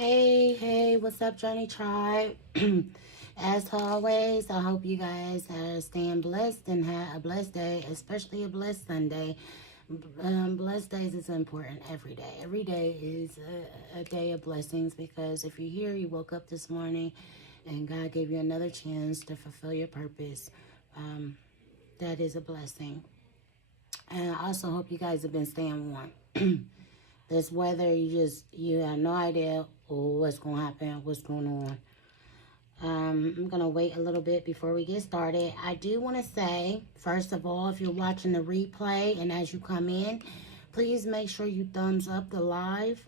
Hey, what's up, Journey Tribe? As always, I hope you guys are staying blessed and have a blessed day, especially a blessed Sunday. Blessed days is important every day. Every day is a day of blessings because if you're here, you woke up this morning and God gave you another chance to fulfill your purpose. That is a blessing. And I also hope you guys have been staying warm. This weather, you have no idea what's going to happen, what's going on. I'm going to wait a little bit before we get started. I do want to say, first of all, if you're watching the replay and as you come in, please make sure you thumbs up the live.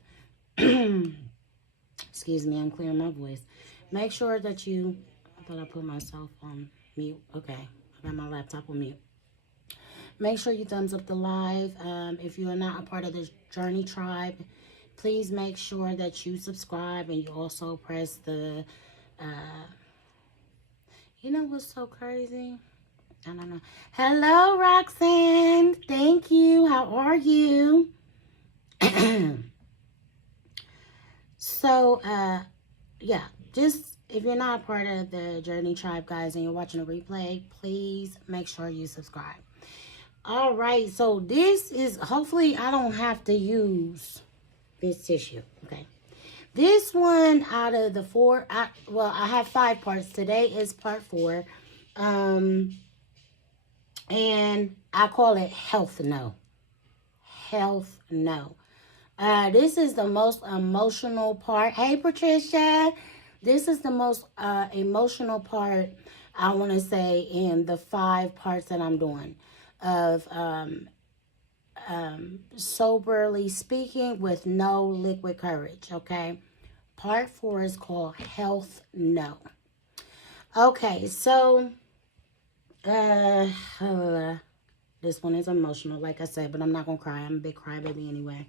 Excuse me, I'm clearing my voice. Make sure that you, I thought I put myself on mute. Okay, I got my laptop on mute. Make sure you thumbs up the live. If you are not a part of the Journey Tribe, please make sure that you subscribe and you also press the, you know what's so crazy? I don't know. Hello, Roxanne. Thank you. How are you? So, yeah, just if you're not a part of the Journey Tribe, guys, and you're watching a replay, please make sure you subscribe. All right, so this is, hopefully I don't have to use this tissue, okay? This one out of the four, I have 5 parts. Today is part 4. And I call it Health No. Health No. This is the most emotional part. Hey, Patricia. This is the most emotional part, I want to say, in the 5 parts that I'm doing of soberly speaking with no liquid courage, okay? Part 4 is called Health No. Okay, so this one is emotional, like I said, but I'm not gonna cry. I'm a big crybaby anyway.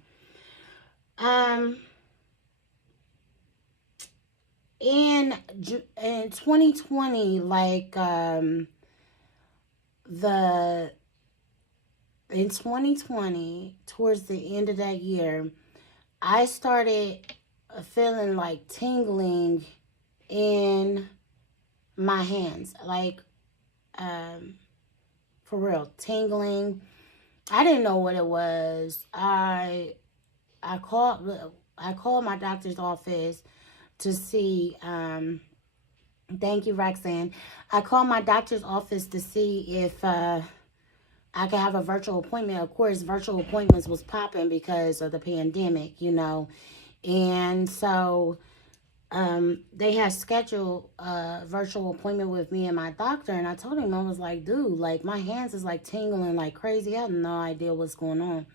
In 2020, like in 2020, towards the end of that year, I started feeling like tingling in my hands, like for real, tingling. I didn't know what it was. I called my doctor's office to see. Thank you, Roxanne. I called my doctor's office to see if I could have a virtual appointment. Of course, virtual appointments was popping because of the pandemic, you know. And so they had scheduled a virtual appointment with me and my doctor. And I told him, I was like, dude, like my hands is like tingling like crazy. I have no idea what's going on.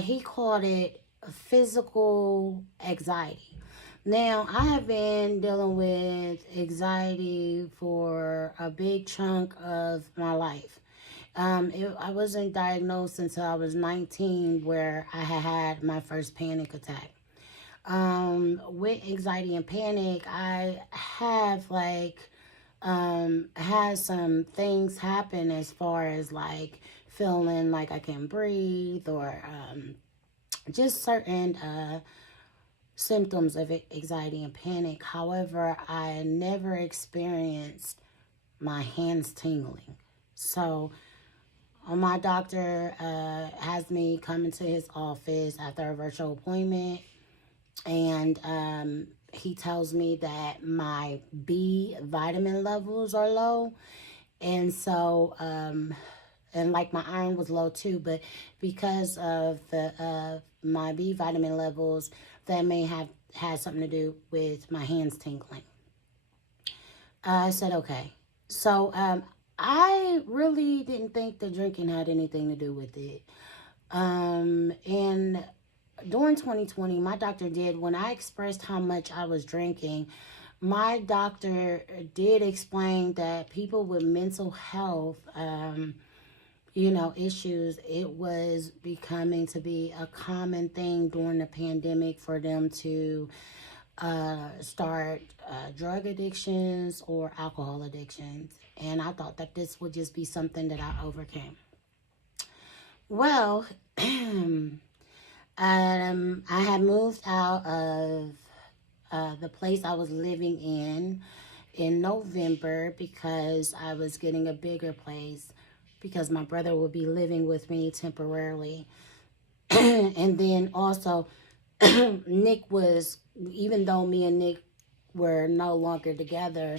He called it physical anxiety. Now, I have been dealing with anxiety for a big chunk of my life. I wasn't diagnosed until I was 19, where I had my first panic attack. With anxiety and panic, I have had some things happen as far as like feeling like I can breathe or just certain symptoms of anxiety and panic. However, I never experienced my hands tingling. So my doctor has me come into his office after a virtual appointment, and he tells me that my B vitamin levels are low, and so and like my iron was low too, but because of the my B vitamin levels, that may have had something to do with my hands tingling. I said okay. So I really didn't think the drinking had anything to do with it. And during 2020, my doctor did, when I expressed how much I was drinking, my doctor did explain that people with mental health, issues, it was becoming to be a common thing during the pandemic for them to start drug addictions or alcohol addictions. And I thought that this would just be something that I overcame. Well, I had moved out of the place I was living in November because I was getting a bigger place because my brother would be living with me temporarily. And then also, Nick was, even though me and Nick were no longer together,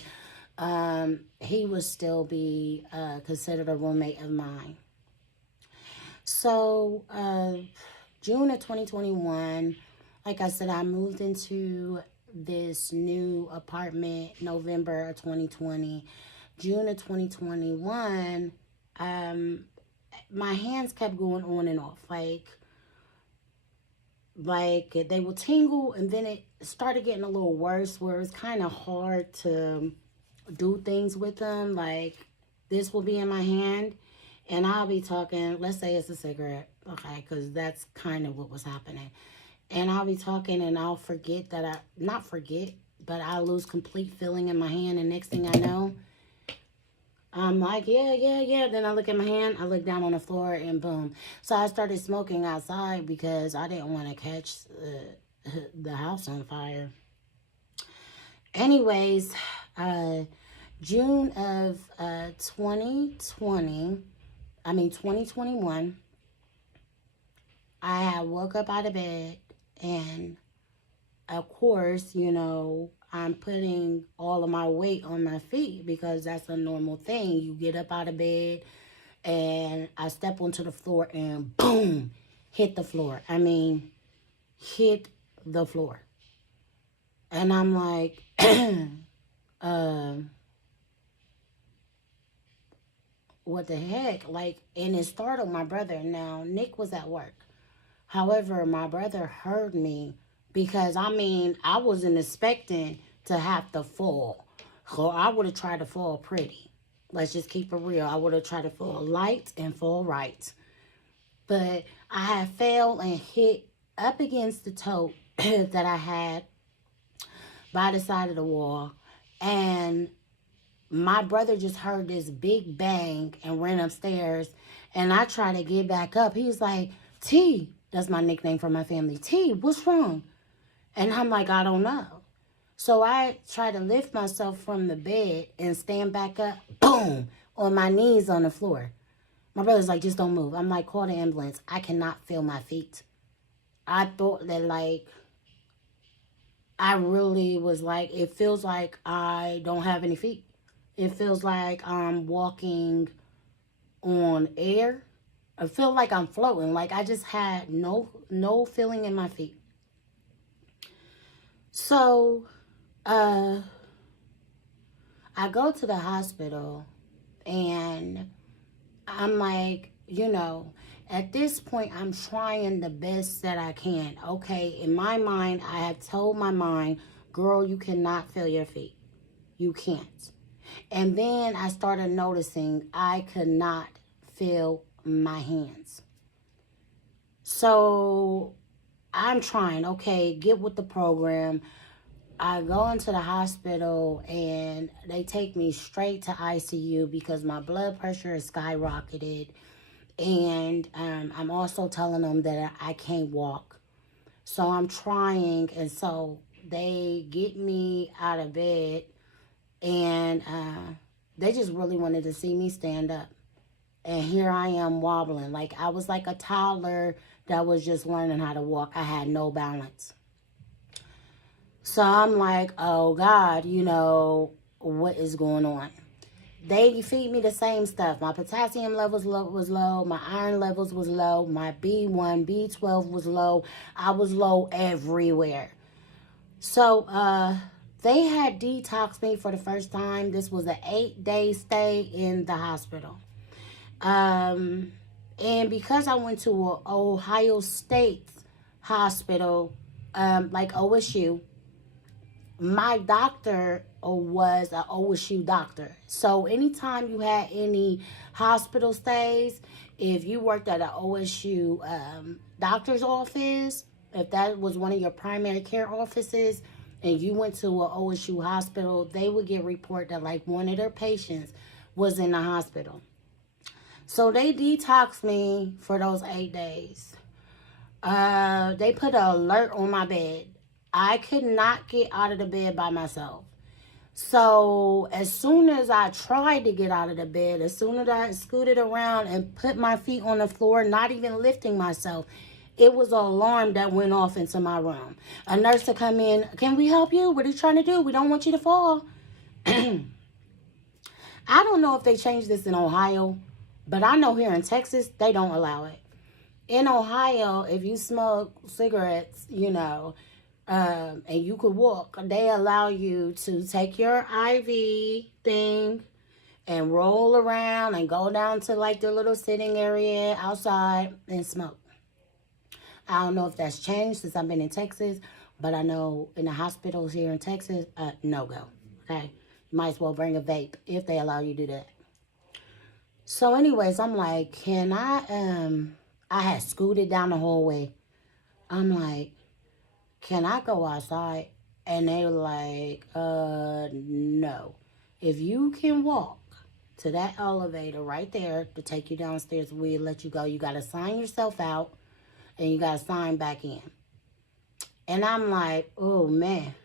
he would still be considered a roommate of mine. So, June of 2021, like I said, I moved into this new apartment November of 2020. June of 2021, my hands kept going on and off. Like they would tingle, and then it started getting a little worse where it's kind of hard to do things with them. Like this will be in my hand and I'll be talking, let's say it's a cigarette, okay, because that's kind of what was happening. And I'll be talking and I'll forget that not forget, but I'll lose complete feeling in my hand, and next thing I know, I'm like, yeah. Then I look at my hand, I look down on the floor, and boom. So I started smoking outside because I didn't want to catch the house on fire. Anyways, June of 2021, I had woke up out of bed, and of course, I'm putting all of my weight on my feet because that's a normal thing. You get up out of bed, and I step onto the floor and boom, hit the floor. Hit the floor. And I'm like, what the heck? And it startled my brother. Now, Nick was at work. However, my brother heard me because, I wasn't expecting to have to fall. So I would have tried to fall pretty. Let's just keep it real. I would have tried to fall light and fall right. But I had fell and hit up against the toe that I had by the side of the wall. And my brother just heard this big bang and ran upstairs. And I tried to get back up. He was like, T, that's my nickname for my family. T, what's wrong? And I'm like, I don't know. So I try to lift myself from the bed and stand back up, boom, on my knees on the floor. My brother's like, just don't move. I'm like, call the ambulance. I cannot feel my feet. I thought that, I really was like, it feels like I don't have any feet. It feels like I'm walking on air. I feel like I'm floating. Like I just had no feeling in my feet. So, I go to the hospital, and I'm like, at this point, I'm trying the best that I can. Okay, in my mind, I have told my mind, girl, you cannot feel your feet. You can't. And then I started noticing I could not feel my hands. So I'm trying, okay, get with the program. I go into the hospital, and they take me straight to ICU because my blood pressure is skyrocketed. And I'm also telling them that I can't walk. So I'm trying, and so they get me out of bed, and they just really wanted to see me stand up. And here I am wobbling. Like I was like a toddler that was just learning how to walk. I had no balance. So I'm like, oh God, what is going on? They feed me the same stuff. My potassium levels was low. My iron levels was low. My B1, B12 was low. I was low everywhere. So they had detoxed me for the first time. This was an 8-day stay in the hospital. And because I went to an Ohio State hospital, like OSU, my doctor was an OSU doctor. So anytime you had any hospital stays, if you worked at an OSU doctor's office, if that was one of your primary care offices, and you went to an OSU hospital, they would get report that one of their patients was in the hospital. So they detoxed me for those 8 days. They put an alert on my bed. I could not get out of the bed by myself. So as soon as I tried to get out of the bed, as soon as I scooted around and put my feet on the floor, not even lifting myself, it was an alarm that went off into my room. A nurse to come in, can we help you? What are you trying to do? We don't want you to fall. I don't know if they changed this in Ohio, but I know here in Texas, they don't allow it. In Ohio, if you smoke cigarettes, and you could walk, they allow you to take your IV thing and roll around and go down to like the little sitting area outside and smoke. I don't know if that's changed since I've been in Texas, but I know in the hospitals here in Texas, no go. Okay, you might as well bring a vape if they allow you to do that. So anyways, I'm like, can I had scooted down the hallway. I'm like, can I go outside? And they were like, no. If you can walk to that elevator right there to take you downstairs, we'll let you go. You got to sign yourself out and you got to sign back in. And I'm like, oh, man.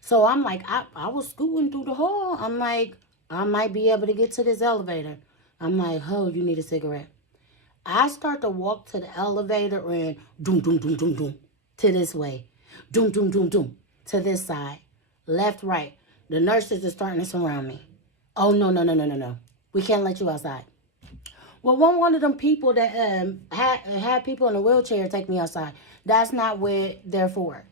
So I'm like, I was scooting through the hall. I'm like, I might be able to get to this elevator. I'm like, oh, you need a cigarette. I start to walk to the elevator and doom, doom, doom, doom, doom, to this way. Doom, doom, doom, doom, to this side. Left, right. The nurses are starting to surround me. Oh, no. We can't let you outside. Well, one of them people that had people in a wheelchair take me outside. That's not what they're for.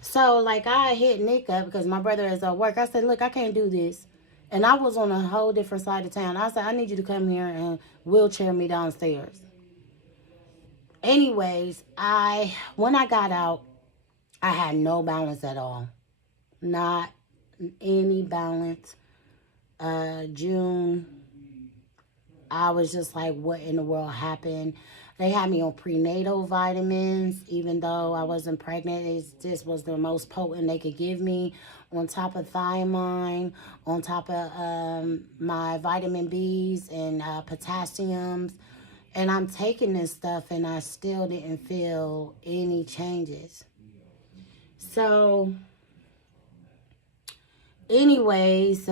So, like, I hit Nick up because my brother is at work. I said, look, I can't do this. And I was on a whole different side of town. I said, I need you to come here and wheelchair me downstairs. Anyways, when I got out, I had no balance at all. Not any balance. June, I was just like, what in the world happened? They had me on prenatal vitamins, even though I wasn't pregnant. This was the most potent they could give me, on top of thiamine, on top of my vitamin Bs and potassiums. And I'm taking this stuff and I still didn't feel any changes. So, anyways,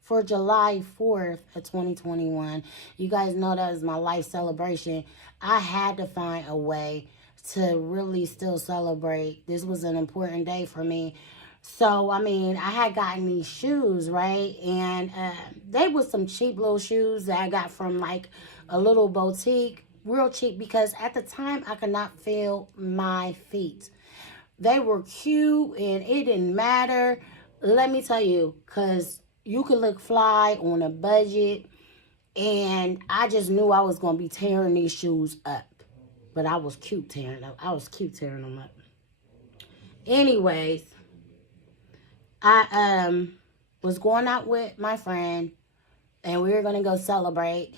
for July 4th of 2021, you guys know that was my life celebration. I had to find a way to really still celebrate. This was an important day for me. So, I mean, I had gotten these shoes, right? And they were some cheap little shoes that I got from like a little boutique, real cheap, because at the time I could not feel my feet. They were cute and it didn't matter. Let me tell you, because you could look fly on a budget. And I just knew I was going to be tearing these shoes up. But I was cute tearing them. up. Anyways, I was going out with my friend. And we were going to go celebrate.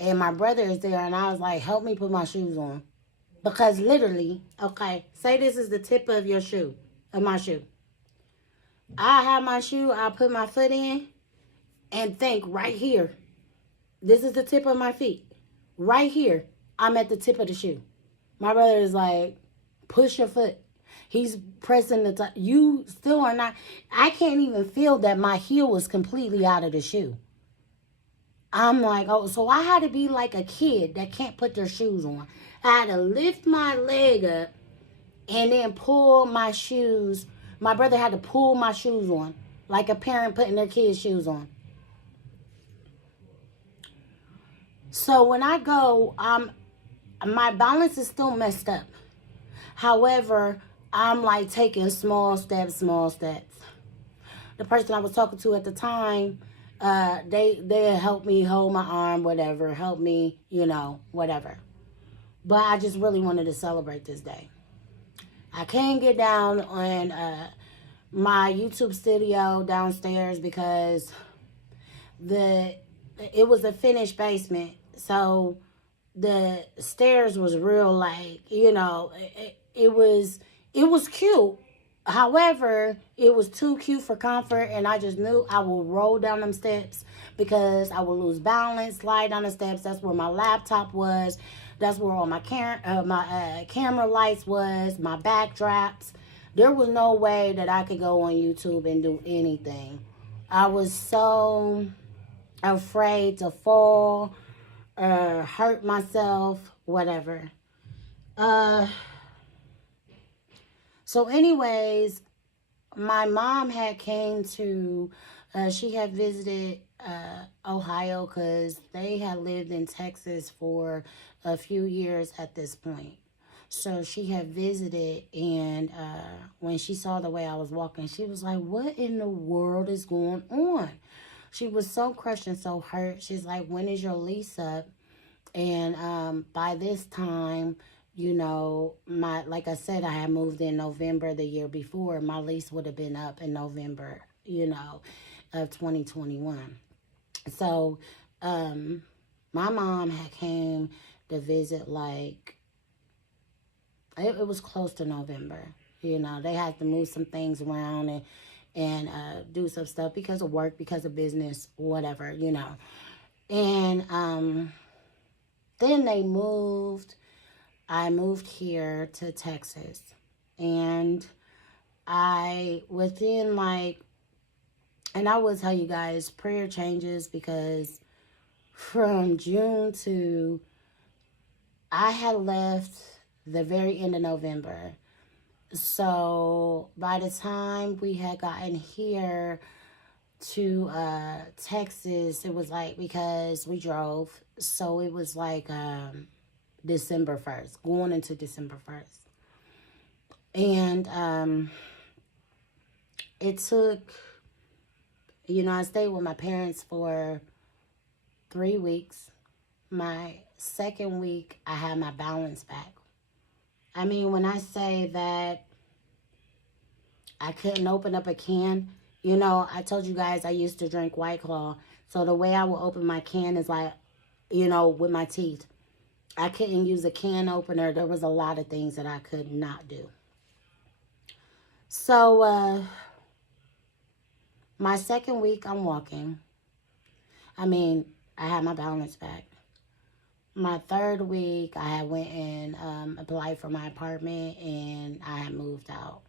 And my brother is there. And I was like, help me put my shoes on. Because literally, okay, say this is the tip of your shoe, of my shoe. I have my shoe, I put my foot in, and think right here, this is the tip of my feet. Right here, I'm at the tip of the shoe. My brother is like, push your foot. He's pressing the top. You still are not, I can't even feel that my heel was completely out of the shoe. I'm like, oh, so I had to be like a kid that can't put their shoes on. I had to lift my leg up and then pull my shoes. My brother had to pull my shoes on, like a parent putting their kids' shoes on. So when I go, my balance is still messed up. However, I'm like taking small steps. The person I was talking to at the time, they helped me hold my arm, whatever, help me, whatever. But I just really wanted to celebrate this day. I can't get down on my YouTube studio downstairs because it was a finished basement. So the stairs was real like, it was cute. However, it was too cute for comfort, and I just knew I would roll down them steps because I would lose balance, slide down the steps. That's where my laptop was. That's where all my camera lights was, my backdrops. There was no way that I could go on YouTube and do anything. I was so afraid to fall, hurt myself, whatever. So anyways, my mom had came to, she had visited Ohio because they had lived in Texas for a few years at this point. So she had visited, and when she saw the way I was walking, she was like, what in the world is going on? She was so crushed and so hurt. She's like, when is your lease up? And by this time, you know, like I said, I had moved in November the year before. My lease would have been up in November, you know, of 2021. So, my mom had came to visit, like, it was close to November. You know, they had to move some things around and do some stuff because of work, because of business, whatever, you know. And then they moved. I moved here to Texas. And within like, and I will tell you guys, prayer changes, because from June to, I had left the very end of November. So by the time we had gotten here to Texas, it was like, because we drove, so it was like December 1st, going into December 1st. And it took, you know, I stayed with my parents for 3 weeks. My second week, I had my balance back. I mean, when I say that I couldn't open up a can, you know, I told you guys I used to drink White Claw. So the way I would open my can is like, you know, with my teeth. I couldn't use a can opener. There was a lot of things that I could not do. So, my second week, I'm walking. I mean, I had my balance back. My third week, I had went and applied for my apartment, and I had moved out.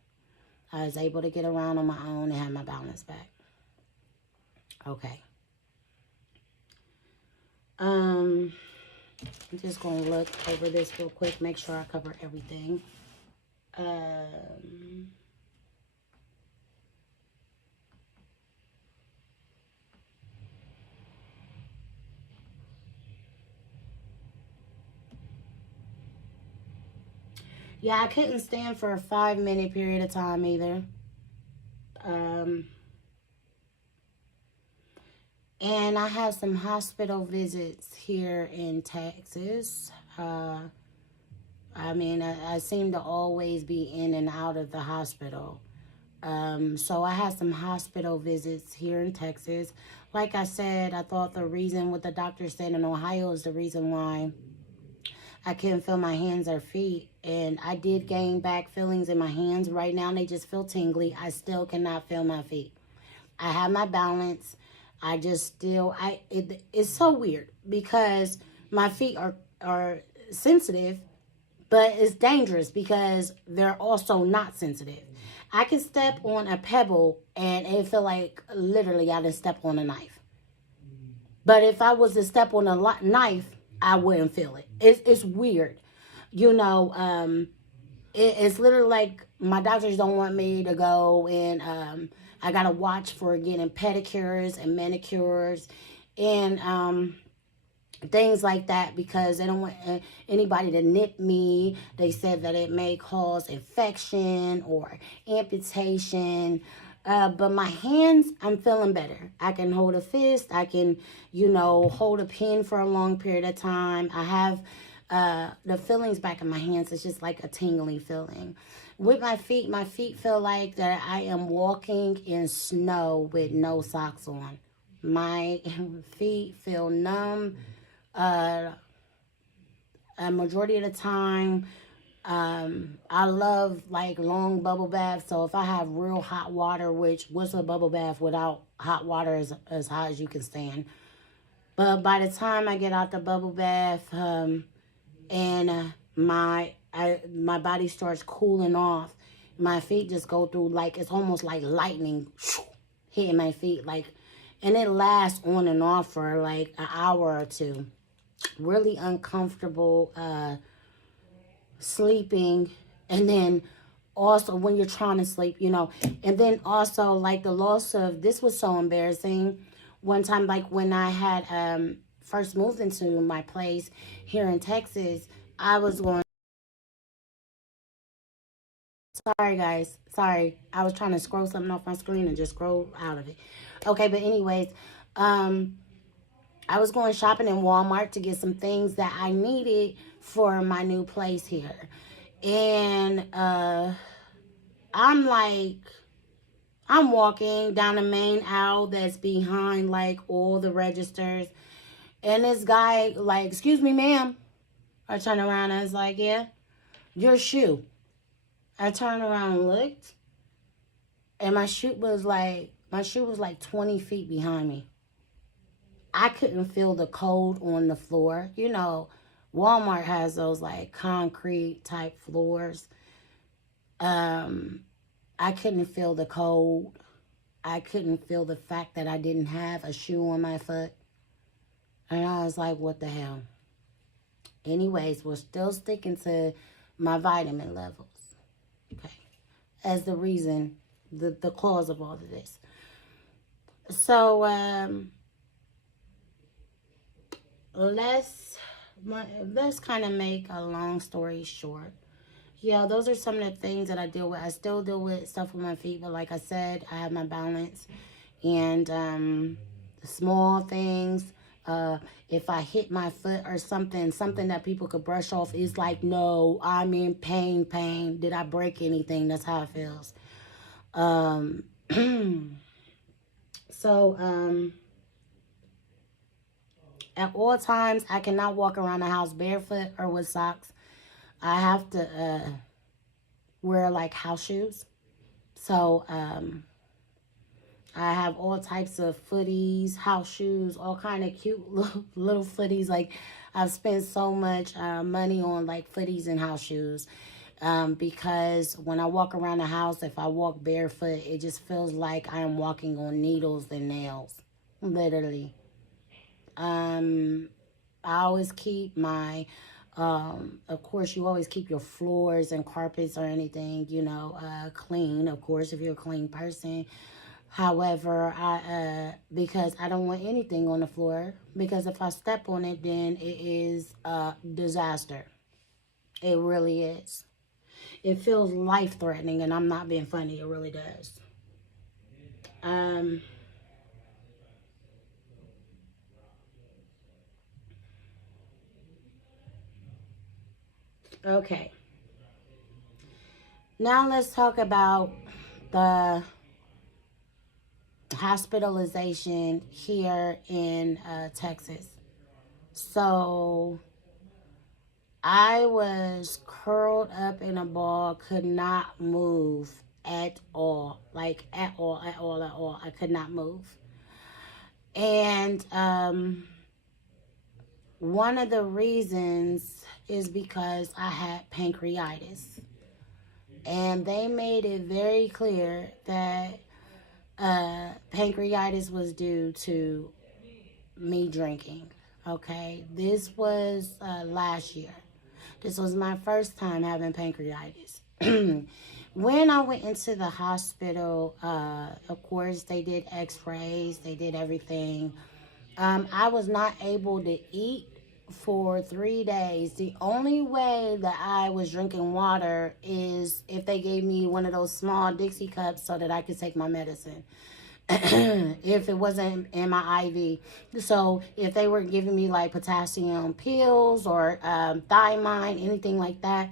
I was able to get around on my own and have my balance back. Okay. I'm just going to look over this real quick, make sure I cover everything. Yeah, I couldn't stand for a 5-minute period of time either. And I have some hospital visits here in Texas. I mean, I seem to always be in and out of the hospital. So I had some hospital visits here in Texas. Like I said, I thought the reason what the doctor said in Ohio is the reason why I couldn't feel my hands or feet. And I did gain back feelings in my hands. Right now, they just feel tingly. I still cannot feel my feet. I have my balance. I just still, it's so weird because my feet are sensitive, but it's dangerous because they're also not sensitive. I can step on a pebble and it feel like literally I just stepped on a knife. But if I was to step on a knife, I wouldn't feel it. It's weird. You know, it's literally like my doctors don't want me to go and I got to watch for getting pedicures and manicures and things like that because they don't want anybody to nip me. They said that it may cause infection or amputation. But my hands, I'm feeling better. I can hold a fist. I can, you know, hold a pen for a long period of time. I have the feelings back in my hands. It's just like a tingling feeling. With my feet feel like that I am walking in snow with no socks on. My feet feel numb. A majority of the time, I love like long bubble baths. So if I have real hot water, which what's a bubble bath without hot water is as hot as you can stand. But by the time I get out the bubble bath, and my body starts cooling off. My feet just go through, like, it's almost like lightning hitting my feet, like, and it lasts on and off for like an hour or two. Really uncomfortable sleeping, and then also when you're trying to sleep, you know, and then also like the loss of, this was so embarrassing. One time, like when I had first moved into my place here in Texas, I was going, sorry guys, sorry, I was trying to scroll something off my screen and just scroll out of it. Okay, but anyways, I was going shopping in Walmart to get some things that I needed for my new place here. And I'm like, I'm walking down the main aisle that's behind like all the registers. And this guy, like, excuse me, ma'am. I turned around and I was like, yeah, your shoe. I turned around and looked. And my shoe was like 20 feet behind me. I couldn't feel the cold on the floor. You know, Walmart has those like concrete type floors. I couldn't feel the cold. I couldn't feel the fact that I didn't have a shoe on my foot. And I was like, what the hell? Anyways, we're still sticking to my vitamin levels. Okay. As the reason, the cause of all of this. So, let's kind of make a long story short. Yeah, those are some of the things that I deal with. I still deal with stuff with my feet, but like I said, I have my balance. And small things, if I hit my foot or something that people could brush off, is like, no, I'm in pain. Did I break anything? That's how it feels. So, at all times, I cannot walk around the house barefoot or with socks. I have to wear like house shoes. So I have all types of footies, house shoes, all kind of cute little footies. Like, I've spent so much money on like footies and house shoes, because when I walk around the house, if I walk barefoot, it just feels like I'm walking on needles and nails, literally. I always keep my, of course, you always keep your floors and carpets or anything, you know, clean, of course, if you're a clean person. However, because I don't want anything on the floor, because if I step on it, then it is a disaster. It really is. It feels life-threatening, and I'm not being funny. It really does. Okay. Now let's talk about the hospitalization here in Texas. So I was curled up in a ball, could not move at all. Like, at all. I could not move. And one of the reasons is because I had pancreatitis. And they made it very clear that pancreatitis was due to me drinking. Okay, this was last year. This was my first time having pancreatitis. When I went into the hospital, of course, they did x-rays, they did everything. I was not able to eat for 3 days. The only way that I was drinking water is if they gave me one of those small Dixie cups so that I could take my medicine. If it wasn't in my IV. So if they were giving me like potassium pills or thiamine, anything like that,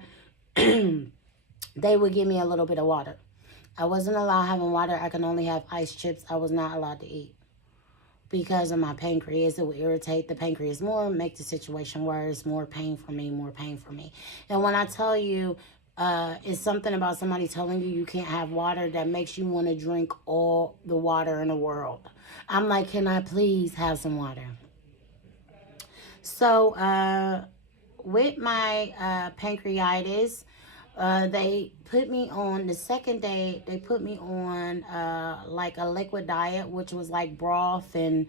they would give me a little bit of water. I wasn't allowed having water. I can only have ice chips. I was not allowed to eat because of my pancreas. It would irritate the pancreas more, make the situation worse, more pain for me. And when I tell you, it's something about somebody telling you you can't have water that makes you want to drink all the water in the world. I'm like, can I please have some water? So with my pancreatitis, they put me on the second day. They put me on like a liquid diet, which was like broth and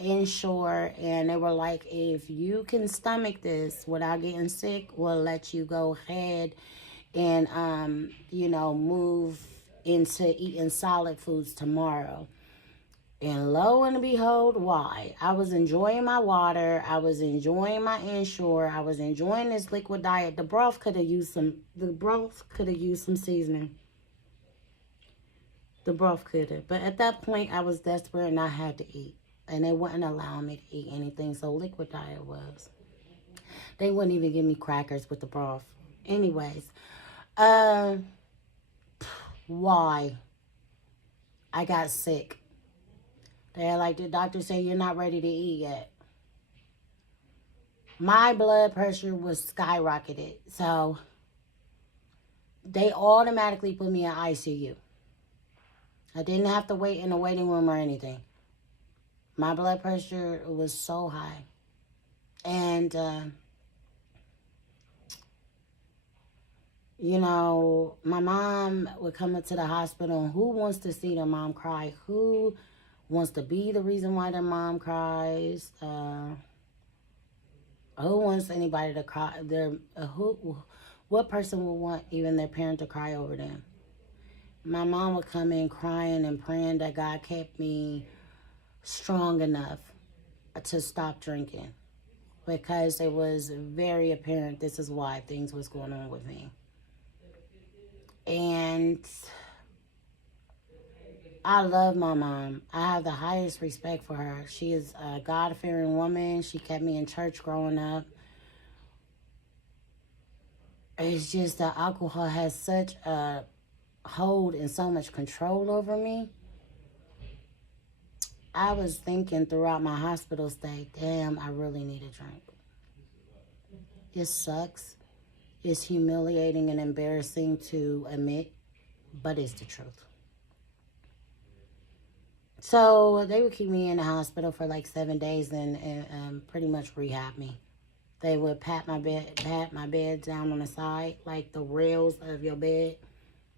inshore, and they were like, if you can stomach this without getting sick, we'll let you go ahead and move into eating solid foods tomorrow. And lo and behold, why? I was enjoying my water. I was enjoying my inshore. I was enjoying this liquid diet. The broth could have used some. The broth could have used some seasoning. The broth could have. But at that point, I was desperate and I had to eat. And they wouldn't allow me to eat anything. So liquid diet was. They wouldn't even give me crackers with the broth. Anyways, why? I got sick. They're like, the doctor said you're not ready to eat yet. My blood pressure was skyrocketed. So they automatically put me in ICU. I didn't have to wait in the waiting room or anything. My blood pressure was so high. And, my mom would come into the hospital. Who wants to see their mom cry? Who wants to be the reason why their mom cries? Who wants anybody to cry? What person would want even their parent to cry over them? My mom would come in crying and praying that God kept me strong enough to stop drinking, because it was very apparent this is why things was going on with me. And I love my mom. I have the highest respect for her. She is a God-fearing woman. She kept me in church growing up. It's just that alcohol has such a hold and so much control over me. I was thinking throughout my hospital stay, damn, I really need a drink. It sucks. It's humiliating and embarrassing to admit, but it's the truth. So they would keep me in the hospital for like 7 days and pretty much rehab me. They would pat my bed down on the side, like the rails of your bed.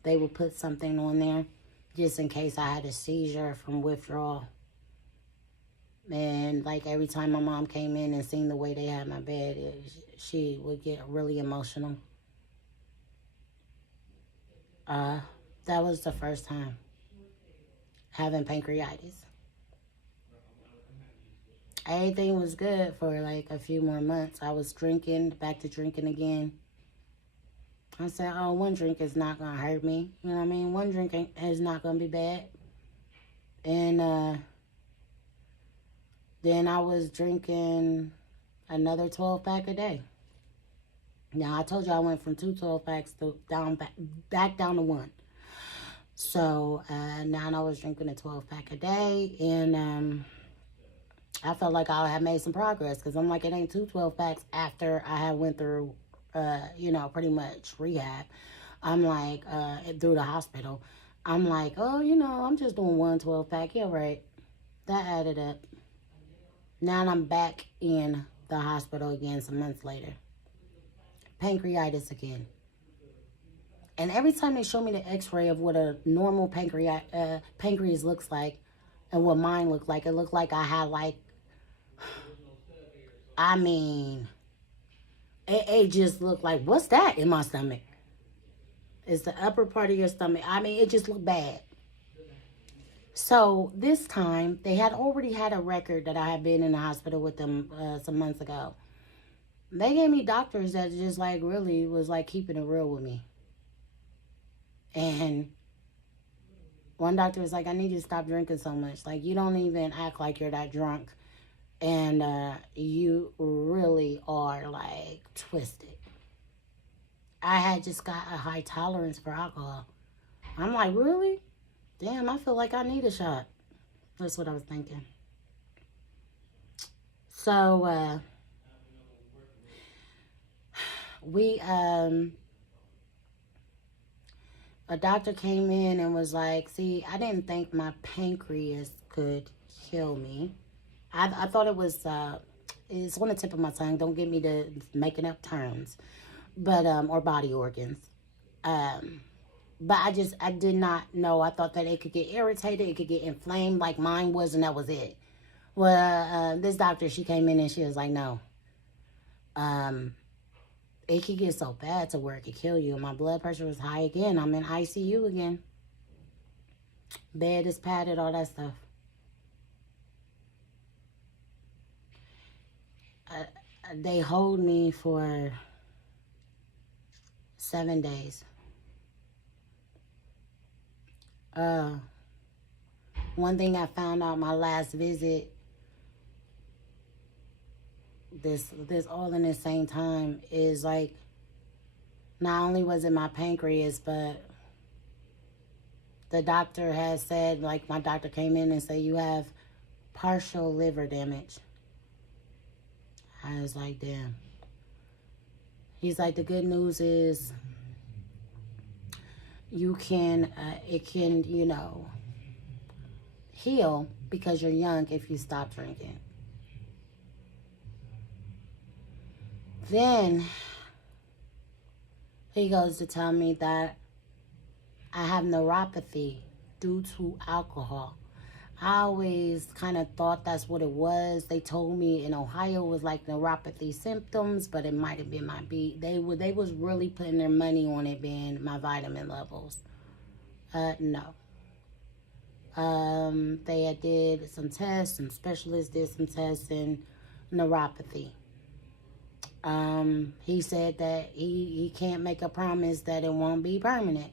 They would put something on there just in case I had a seizure from withdrawal. And like every time my mom came in and seen the way they had my bed, she would get really emotional. That was the first time having pancreatitis. Everything was good for like a few more months. I was drinking, back to drinking again. I said, oh, one drink is not going to hurt me. You know what I mean? One drink is not going to be bad. And then I was drinking another 12-pack a day. Now, I told you I went from 2 12-packs to back down to 1. So now I was drinking a 12-pack a day. And I felt like I had made some progress, because I'm like, it ain't 2 12-packs after I had went through, pretty much rehab. I'm like, through the hospital. I'm like, oh, I'm just doing 1 12-pack. Yeah, right. That added up. Now I'm back in the hospital again some months later. Pancreatitis again. And every time they show me the x-ray of what a normal pancreas looks like and what mine looked like, it looked like I had it just looked like, what's that in my stomach? It's the upper part of your stomach. It just looked bad. So this time, they had already had a record that I had been in the hospital with them some months ago. They gave me doctors that just like really was like keeping it real with me. And one doctor was like, I need you to stop drinking so much. Like, you don't even act like you're that drunk. And you really are like twisted. I had just got a high tolerance for alcohol. I'm like, really? Damn, I feel like I need a shot. That's what I was thinking. So, a doctor came in and was like, see, I didn't think my pancreas could kill me. I thought it it's on the tip of my tongue. Don't get me to making up terms, but or body organs. But I did not know. I thought that it could get irritated, it could get inflamed like mine was, and that was it. Well, this doctor, she came in and she was like, no. It could get so bad to where it could kill you. And my blood pressure was high again. I'm in ICU again. Bed is padded, all that stuff. They hold me for 7 days. One thing I found out my last visit, this all in the same time, is like, not only was it my pancreas, but the doctor has said, like, my doctor came in and said, you have partial liver damage. I was like, damn. He's like, the good news is you can, it can, you know, heal because you're young if you stop drinking. Then he goes to tell me that I have neuropathy due to alcohol. I always kind of thought that's what it was. They told me in Ohio it was like neuropathy symptoms, but it might have been my they was really putting their money on it being my vitamin levels. No. They had did some tests, some specialists did some tests in neuropathy. He said that he can't make a promise that it won't be permanent.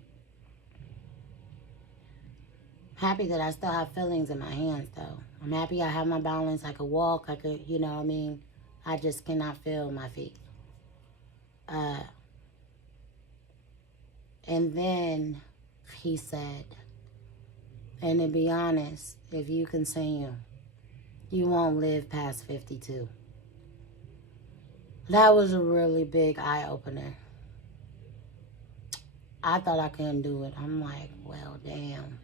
Happy that I still have feelings in my hands, though. I'm happy I have my balance. I could walk. I could, you know what I mean? I just cannot feel my feet. And then he said, and to be honest, if you continue, you won't live past 52. That was a really big eye-opener. I thought I couldn't do it. I'm like, well, damn.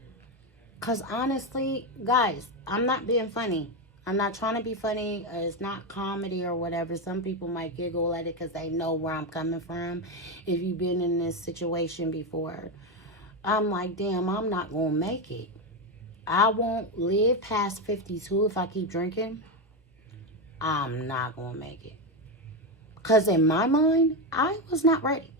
Because honestly, guys, I'm not being funny. I'm not trying to be funny. It's not comedy or whatever. Some people might giggle at it because they know where I'm coming from. If you've been in this situation before, I'm like, damn, I'm not going to make it. I won't live past 52 if I keep drinking. I'm not going to make it. Because in my mind, I was not ready.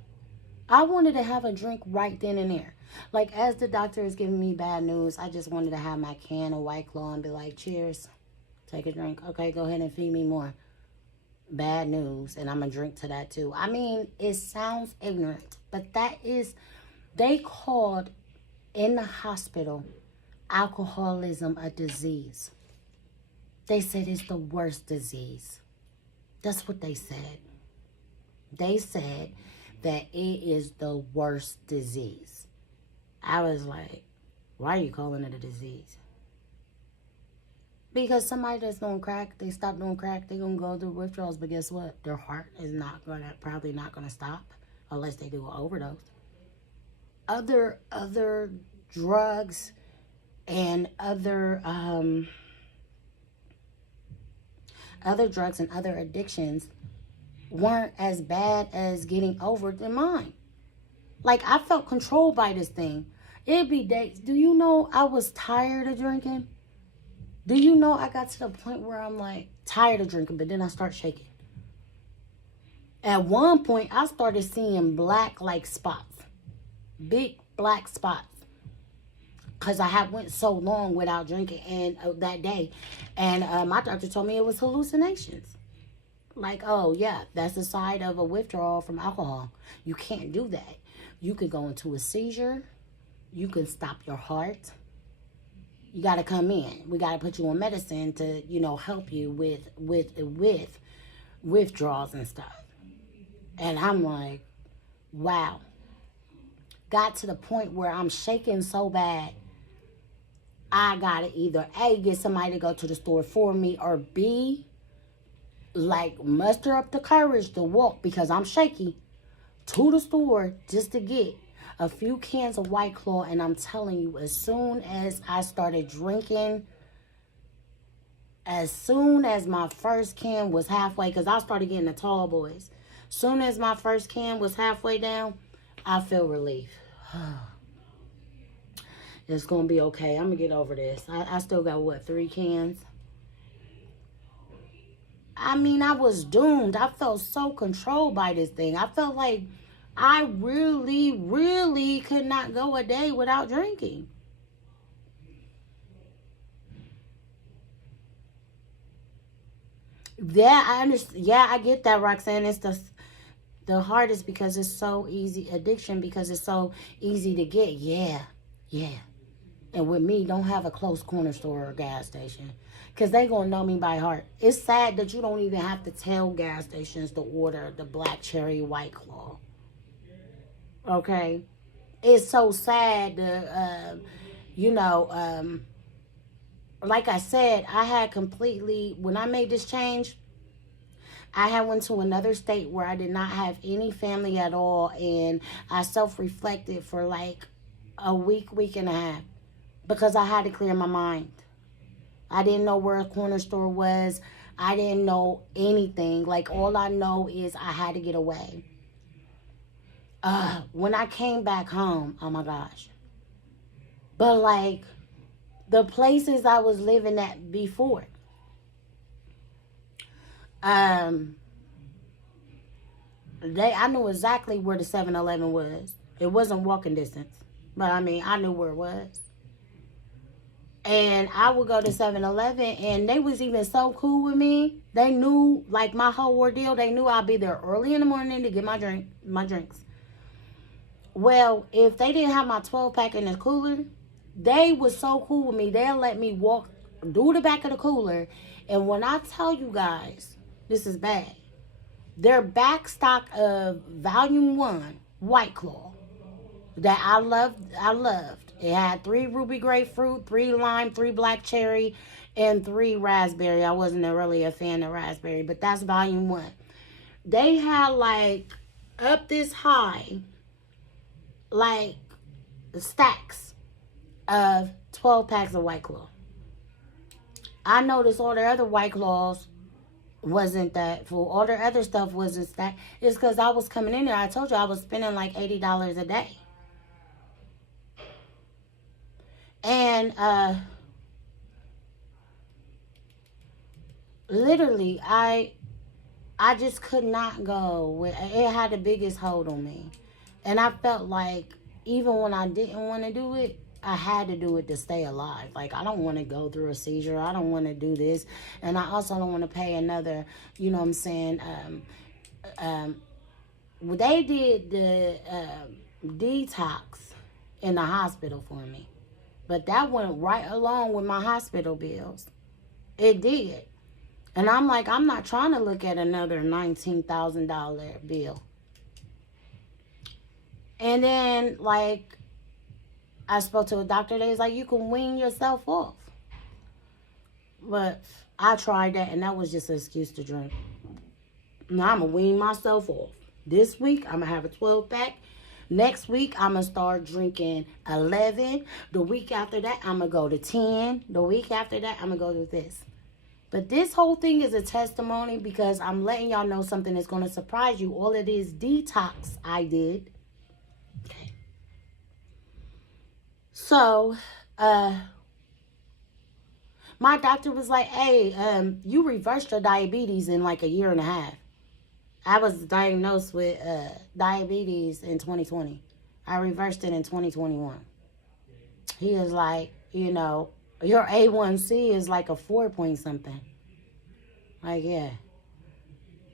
I wanted to have a drink right then and there. Like, as the doctor is giving me bad news, I just wanted to have my can of White Claw and be like, cheers, take a drink. Okay, go ahead and feed me more. Bad news, and I'm going to drink to that too. I mean, it sounds ignorant, but that is, they called in the hospital alcoholism a disease. They said it's the worst disease. That's what they said. They said that it is the worst disease. I was like, why are you calling it a disease? Because somebody that's doing crack, they stop doing crack, they're going to go through withdrawals. But guess what? Their heart is probably not going to stop unless they do an overdose. Other drugs and other drugs and other addictions weren't as bad as getting over than mine. Like, I felt controlled by this thing. It'd be days. Do you know I was tired of drinking? Do you know I got to the point where I'm like tired of drinking, but then I start shaking. At one point, I started seeing black like spots. Big black spots. Because I had went so long without drinking and that day. And my doctor told me it was hallucinations. Like, oh, yeah, that's a side of a withdrawal from alcohol. You can't do that. You could go into a seizure. You can stop your heart. You got to come in. We got to put you on medicine to, you know, help you with withdrawals and stuff. And I'm like, wow. Got to the point where I'm shaking so bad. I got to either A, get somebody to go to the store for me, or B, like, muster up the courage to walk, because I'm shaky, to the store just to get a few cans of White Claw. And I'm telling you, as soon as I started drinking, as soon as my first can was halfway, because I started getting the tall boys. Soon as my first can was halfway down, I feel relief. It's going to be okay. I'm going to get over this. I still got, what, 3 cans? I mean, I was doomed. I felt so controlled by this thing. I felt like I really, really could not go a day without drinking. Yeah, I understand. Yeah, I get that, Roxanne. It's the hardest because it's so easy. Addiction because it's so easy to get. Yeah, yeah. And with me, don't have a close corner store or gas station. Because they going to know me by heart. It's sad that you don't even have to tell gas stations to order the black cherry White Claw. Okay? It's so sad to, like I said, I had completely, when I made this change, I had went to another state where I did not have any family at all. And I self-reflected for like a week and a half. Because I had to clear my mind. I didn't know where a corner store was. I didn't know anything. Like, all I know is I had to get away. When I came back home, oh my gosh. But, like, the places I was living at before. I knew exactly where the 7-Eleven was. It wasn't walking distance. But, I mean, I knew where it was. And I would go to 7-Eleven, and they was even so cool with me. They knew, like, my whole ordeal. They knew I'd be there early in the morning to get my drinks. Well, if they didn't have my 12-pack in the cooler, they was so cool with me. They'll let me walk, do the back of the cooler. And when I tell you guys, this is bad. Their back stock of Volume 1 White Claw that I loved. It had 3 ruby grapefruit, 3 lime, 3 black cherry, and 3 raspberry. I wasn't really a fan of raspberry, but that's Volume 1. They had, like, up this high, like, stacks of 12 packs of White Claw. I noticed all their other White Claws wasn't that full. All their other stuff wasn't stacked. It's because I was coming in there. I told you I was spending like $80 a day. And literally, I just could not go. It had the biggest hold on me. And I felt like even when I didn't want to do it, I had to do it to stay alive. Like, I don't want to go through a seizure. I don't want to do this. And I also don't want to pay another, you know what I'm saying, they did the detox in the hospital for me. But that went right along with my hospital bills. It did. And I'm like, I'm not trying to look at another $19,000 bill. And then, like, I spoke to a doctor. They was like, you can wean yourself off. But I tried that, and that was just an excuse to drink. Now I'm going to wean myself off. This week, I'm going to have a 12-pack. Next week, I'm going to start drinking 11. The week after that, I'm going to go to 10. The week after that, I'm going to go to this. But this whole thing is a testimony because I'm letting y'all know something that's going to surprise you. All of this detox I did. Okay. So, my doctor was like, hey, you reversed your diabetes in like a year and a half. I was diagnosed with diabetes in 2020. I reversed it in 2021. He was like, you know, your A1C is like a 4 point something. Like, yeah.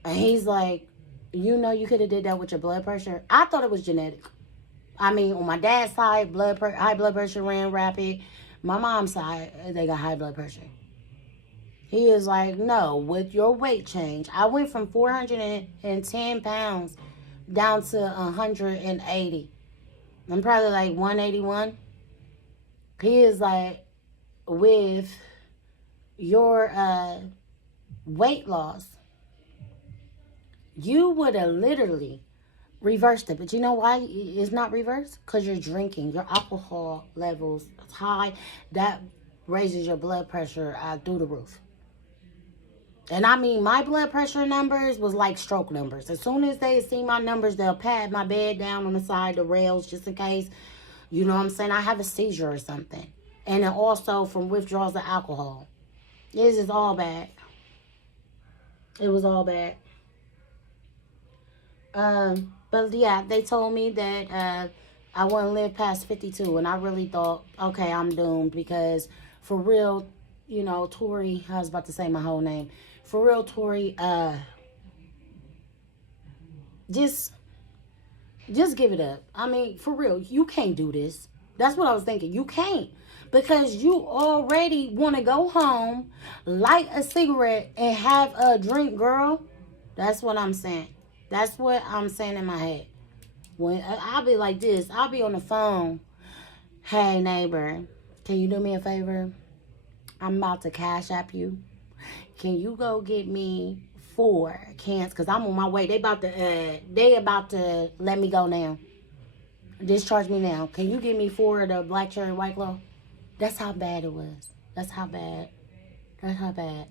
And he's like, you know, you could have did that with your blood pressure. I thought it was genetic. I mean, on my dad's side, high blood pressure ran rapid. My mom's side, they got high blood pressure. He is like, no, with your weight change. I went from 410 pounds down to 180. I'm probably like 181. He is like, with your weight loss, you would have literally reversed it. But you know why it's not reversed? Because you're drinking. Your alcohol levels is high. That raises your blood pressure through the roof. And I mean, my blood pressure numbers was like stroke numbers. As soon as they see my numbers, they'll pat my bed down on the side, the rails, just in case, you know what I'm saying, I have a seizure or something. And then also from withdrawals of alcohol. This is all bad. It was all bad. But yeah, they told me that I wouldn't live past 52. And I really thought, okay, I'm doomed. Because for real, you know, Tori, I was about to say my whole name. For real, Tori, just give it up. I mean, for real, you can't do this. That's what I was thinking. You can't. Because you already want to go home, light a cigarette, and have a drink, girl. That's what I'm saying. That's what I'm saying in my head. When I'll be like this, I'll be on the phone. Hey, neighbor, can you do me a favor? I'm about to cash app you. Can you go get me 4 cans? Because I'm on my way. They about to let me go now. Discharge me now. Can you give me 4 of the black cherry white claw? That's how bad it was. That's how bad. That's how bad.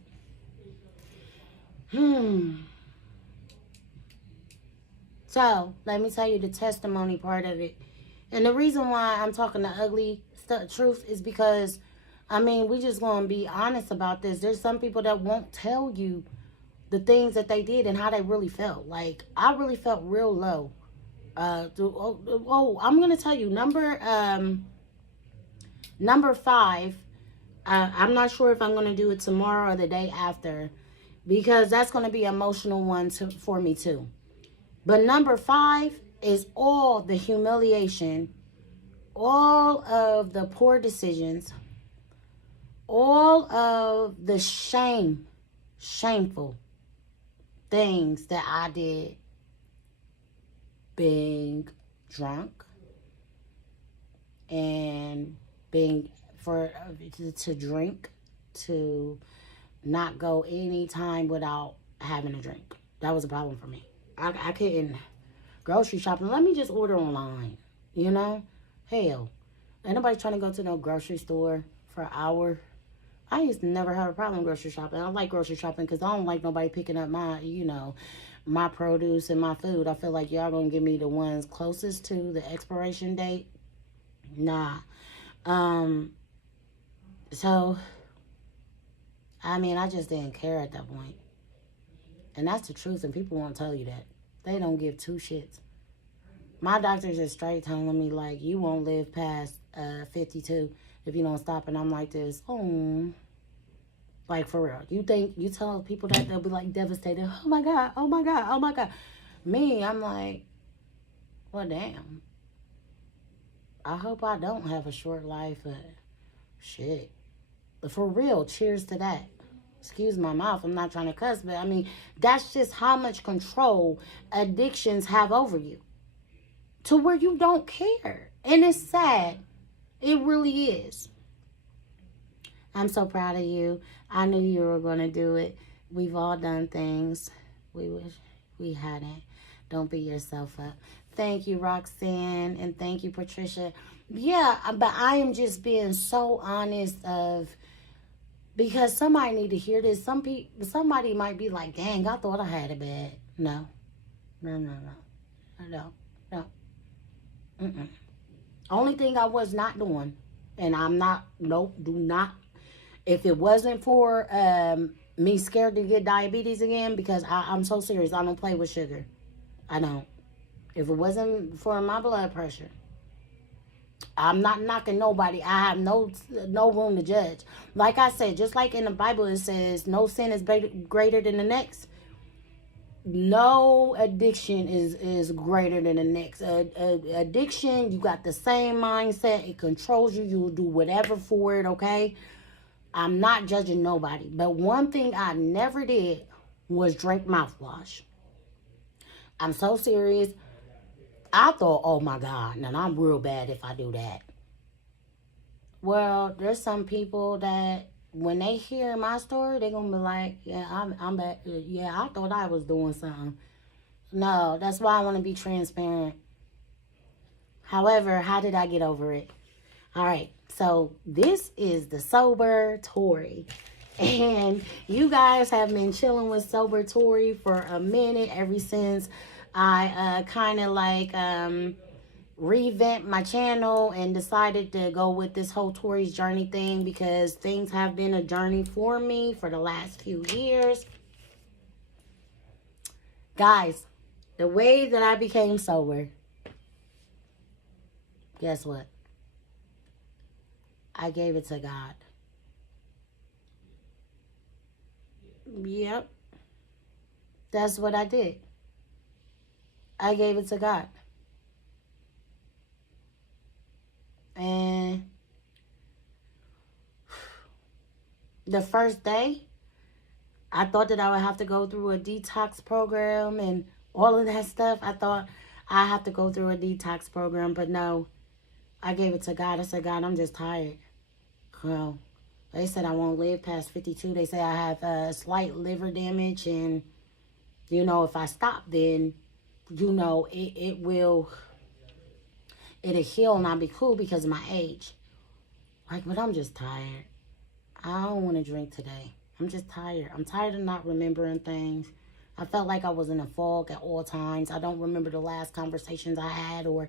So, let me tell you the testimony part of it. And the reason why I'm talking the ugly truth is because, I mean, we just going to be honest about this. There's some people that won't tell you the things that they did and how they really felt. Like, I really felt real low. I'm going to tell you, number 5, I'm not sure if I'm going to do it tomorrow or the day after, because that's going to be an emotional one for me too. But number 5 is all the humiliation, all of the poor decisions, all of the shameful things that I did. Being drunk and being to drink, to not go any time without having a drink. That was a problem for me. I couldn't grocery shopping. Let me just order online, you know? Hell, ain't nobody trying to go to no grocery store for an hour. I used to never have a problem grocery shopping. I like grocery shopping because I don't like nobody picking up my, you know, my produce and my food. I feel like y'all gonna give me the ones closest to the expiration date. Nah. So, I mean, I just didn't care at that point. And that's the truth, and people won't tell you that. They don't give 2 shits. My doctor's just straight telling me, like, you won't live past 52 if you don't stop. And I'm like this, like, for real. You tell people that, they'll be, like, devastated. Oh, my God, oh, my God, oh, my God. Me, I'm like, well, damn. I hope I don't have a short life. Shit. But for real, cheers to that. Excuse my mouth, I'm not trying to cuss, but I mean, that's just how much control addictions have over you. To where you don't care. And it's sad. It really is. I'm so proud of you. I knew you were going to do it. We've all done things we wish we hadn't. Don't beat yourself up. Thank you, Roxanne, and thank you, Patricia. Yeah, but I am just being so honest because somebody need to hear this. Somebody might be like, dang, I thought I had it bad. No. Only thing I was not doing, and I'm not, nope, do not. If it wasn't for me scared to get diabetes again, because I'm so serious, I don't play with sugar. I don't. If it wasn't for my blood pressure, I'm not knocking nobody. I have no room to judge. Like I said, just like in the Bible it says, no sin is greater than the next. No addiction is greater than the next. Addiction, you got the same mindset. It controls you. You'll do whatever for it, okay? I'm not judging nobody. But one thing I never did was drink mouthwash. I'm so serious. I thought, oh my God, now I'm real bad if I do that. Well, there's some people that when they hear my story, they're going to be like, yeah, I'm bad. Yeah, I thought I was doing something. No, that's why I want to be transparent. However, how did I get over it? All right, so this is the sober Tori. And you guys have been chilling with Sober Tori for a minute ever since I kind of like revamped my channel and decided to go with this whole Tori's journey thing, because things have been a journey for me for the last few years. Guys, the way that I became sober, guess what? I gave it to God. Yep. That's what I did. I gave it to God. And the first day, I thought that I would have to go through a detox program and all of that stuff. I thought I have to go through a detox program, but no. I gave it to God. I said, God, I'm just tired. Well, they said I won't live past 52. They say I have slight liver damage, and, you know, if I stop, then, you know, it'll heal and I'll be cool because of my age. Like, but I'm just tired. I don't want to drink today. I'm just tired. I'm tired of not remembering things. I felt like I was in a fog at all times. I don't remember the last conversations I had, or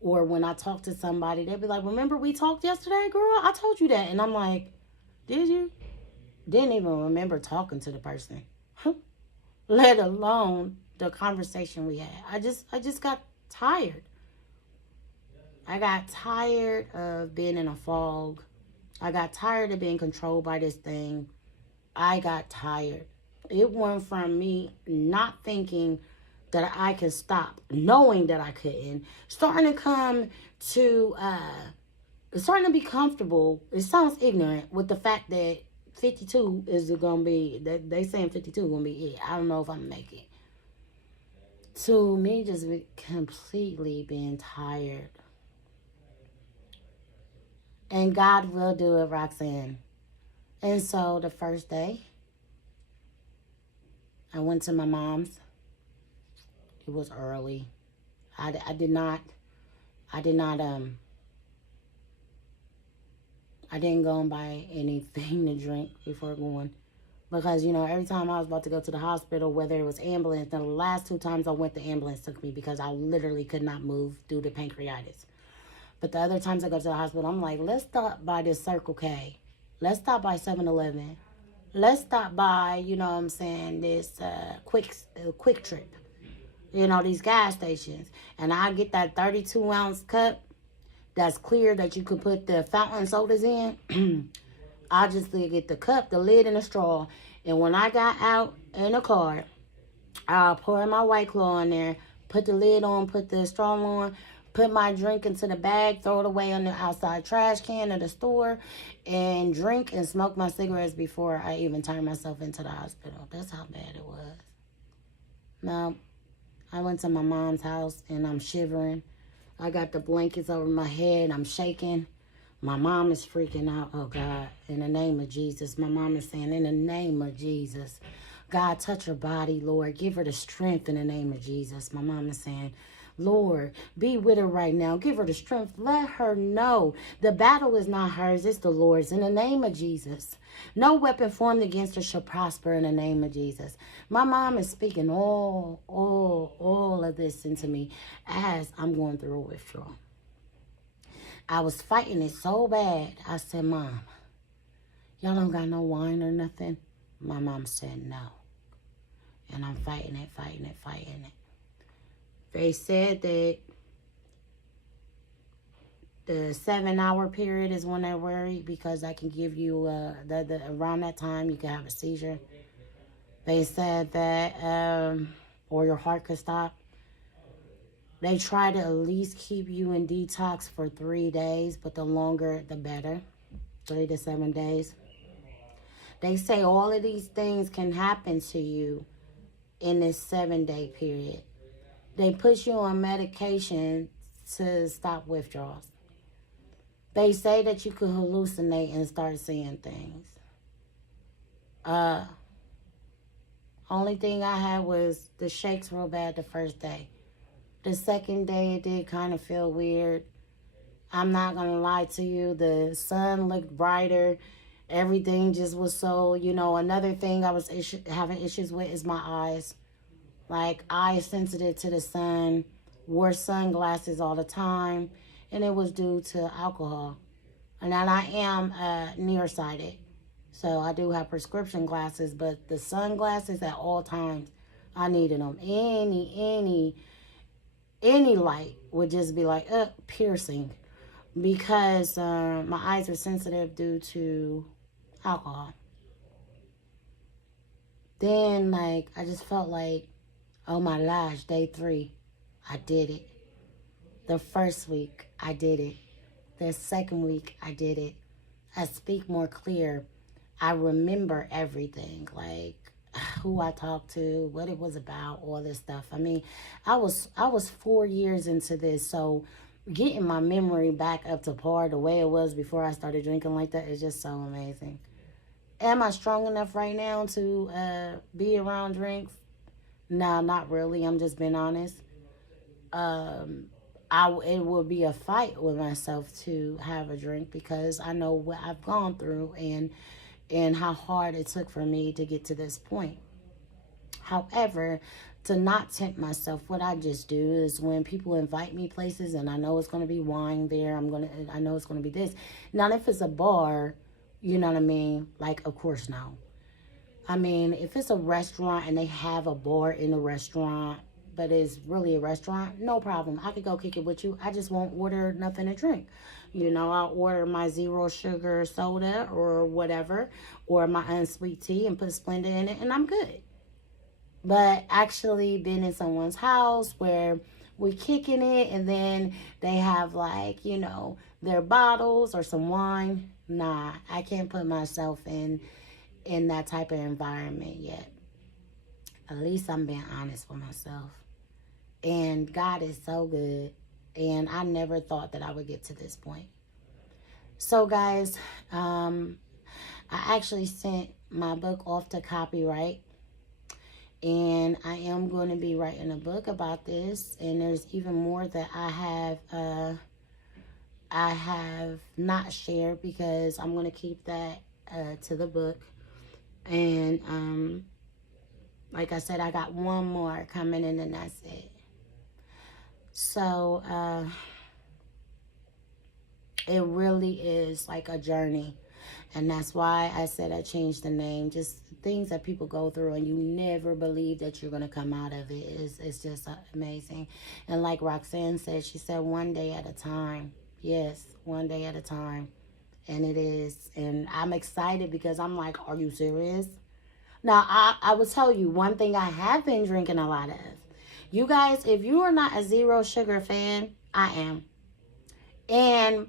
when I talk to somebody, they'd be like, remember we talked yesterday, girl? I told you that. And I'm like, did you? Didn't even remember talking to the person. Let alone the conversation we had. I just got tired. I got tired of being in a fog. I got tired of being controlled by this thing. I got tired. It went from me not thinking that I could stop, knowing that I couldn't, starting to be comfortable. It sounds ignorant with the fact that 52 is gonna be, that they saying 52 gonna be it. I don't know if I'm gonna make it. To me, just completely being tired. And God will do it, Roxanne. And so the first day, I went to my mom's. It was early. I didn't go and buy anything to drink before going. Because, you know, every time I was about to go to the hospital, whether it was ambulance, the last 2 times I went, the ambulance took me because I literally could not move due to pancreatitis. But the other times I go to the hospital, I'm like, let's stop by this Circle K. Let's stop by 7-Eleven. Let's stop by, you know what I'm saying, this quick trip. You know, these gas stations. And I get that 32-ounce cup that's clear that you could put the fountain sodas in. I just get the cup, the lid, and the straw. And when I got out in the car, I'll pour my White Claw in there, put the lid on, put the straw on, put my drink into the bag, throw it away on the outside trash can of the store, and drink and smoke my cigarettes before I even turn myself into the hospital. That's how bad it was. Now, I went to my mom's house and I'm shivering. I got the blankets over my head. I'm shaking. My mom is freaking out. Oh, God, in the name of Jesus. My mom is saying, in the name of Jesus. God, touch her body, Lord. Give her the strength in the name of Jesus. My mom is saying, Lord, be with her right now. Give her the strength. Let her know the battle is not hers, it's the Lord's. In the name of Jesus. No weapon formed against her shall prosper in the name of Jesus. My mom is speaking all of this into me as I'm going through a withdrawal. I was fighting it so bad. I said, Mom, y'all don't got no wine or nothing? My mom said no. And I'm fighting it. They said that the 7-hour period is when they're worried because I can give you, around that time you can have a seizure. They said that, or your heart could stop. They try to at least keep you in detox for 3 days, but the longer, the better. 3 to 7 days. They say all of these things can happen to you in this 7-day period. They put you on medication to stop withdrawals. They say that you could hallucinate and start seeing things. Only thing I had was the shakes real bad the first day. The second day, it did kind of feel weird. I'm not going to lie to you. The sun looked brighter. Everything just was so, another thing I was having issues with is my eyes. Like, eye sensitive to the sun, wore sunglasses all the time, and it was due to alcohol. And then I am nearsighted, so I do have prescription glasses, but the sunglasses at all times, I needed them. Any light would just be like, piercing, because my eyes are sensitive due to alcohol. Then, like, I just felt like, oh my gosh, day 3, I did it. The first week, I did it. The second week, I did it. I speak more clear. I remember everything, like who I talked to, what it was about, all this stuff. I mean, I was 4 years into this, so getting my memory back up to par the way it was before I started drinking like that is just so amazing. Am I strong enough right now to be around drinks? No, not really. I'm just being honest. It would be a fight with myself to have a drink, because I know what I've gone through and how hard it took for me to get to this point. However, to not tempt myself, what I just do is when people invite me places and I know it's going to be wine there, I know it's going to be this. Now, if it's a bar, you know what I mean? Like, of course, no. I mean, if it's a restaurant and they have a bar in the restaurant, but it's really a restaurant, no problem. I could go kick it with you. I just won't order nothing to drink. I'll order my 0 sugar soda or whatever, or my unsweet tea and put Splenda in it, and I'm good. But actually being in someone's house where we kicking it and then they have, like, their bottles or some wine, nah, I can't put myself in that type of environment yet. At least I'm being honest with myself. And God is so good. And I never thought that I would get to this point. So, guys, I actually sent my book off to copyright. And I am going to be writing a book about this. And there's even more that I have not shared, because I'm going to keep that to the book. And like I said, I got one more coming, and then that's it. So it really is like a journey. And that's why I said I changed the name. Just things that people go through and you never believe that you're going to come out of it. It's just amazing. And like Roxanne said, she said, one day at a time. Yes, one day at a time. And it is. And I'm excited, because I'm like, are you serious? Now, I will tell you one thing I have been drinking a lot of. You guys, if you are not a 0 sugar fan, I am. And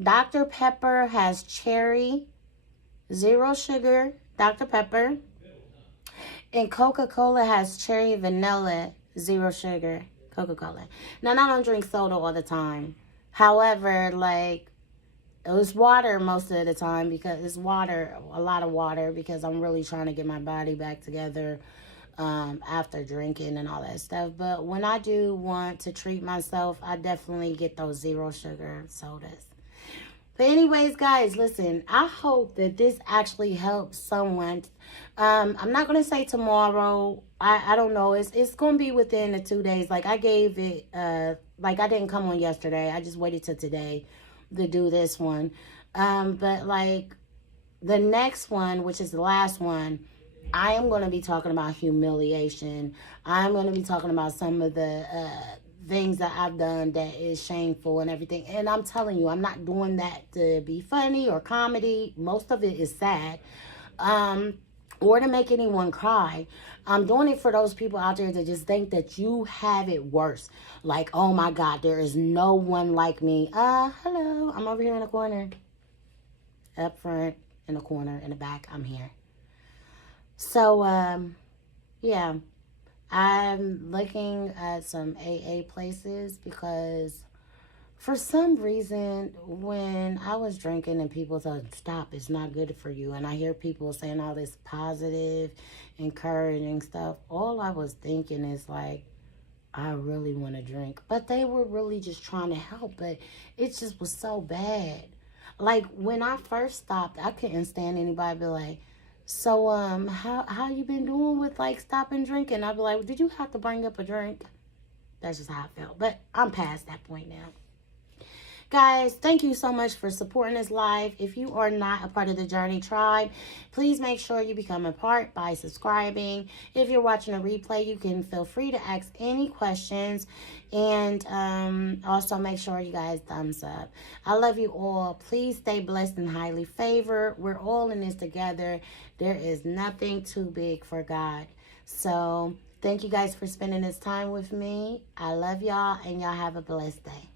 Dr. Pepper has cherry, 0 sugar, Dr. Pepper. And Coca-Cola has cherry vanilla, 0 sugar, Coca-Cola. Now, I don't drink soda all the time. However, like, it was water most of the time, because it's water, a lot of water, because I'm really trying to get my body back together after drinking and all that stuff. But when I do want to treat myself, I definitely get those 0 sugar sodas. But anyways, guys, listen, I hope that this actually helps someone. I'm not going to say tomorrow. I don't know. It's going to be within the 2 days. Like, I gave it, like, I didn't come on yesterday. I just waited till today to do this one. But like the next one, which is the last one, I am going to be talking about humiliation. I'm going to be talking about some of the things that I've done that is shameful and everything. And I'm telling you, I'm not doing that to be funny or comedy. Most of it is sad. Or to make anyone cry. I'm doing it for those people out there that just think that you have it worse. Like, oh my God, there is no one like me. Hello, I'm over here in the corner. Up front, in the corner, in the back, I'm here. So, yeah, I'm looking at some AA places, because for some reason, when I was drinking and people said, stop, it's not good for you, and I hear people saying all this positive, encouraging stuff, all I was thinking is like, I really want to drink. But they were really just trying to help, but it just was so bad. Like, when I first stopped, I couldn't stand anybody be like, so, how you been doing with, like, stopping drinking? I'd be like, did you have to bring up a drink? That's just how I felt. But I'm past that point now. Guys, thank you so much for supporting this live. If you are not a part of the Journey Tribe, please make sure you become a part by subscribing. If you're watching a replay, you can feel free to ask any questions. And also make sure you guys thumbs up. I love you all. Please stay blessed and highly favored. We're all in this together. There is nothing too big for God. So thank you guys for spending this time with me. I love y'all, and y'all have a blessed day.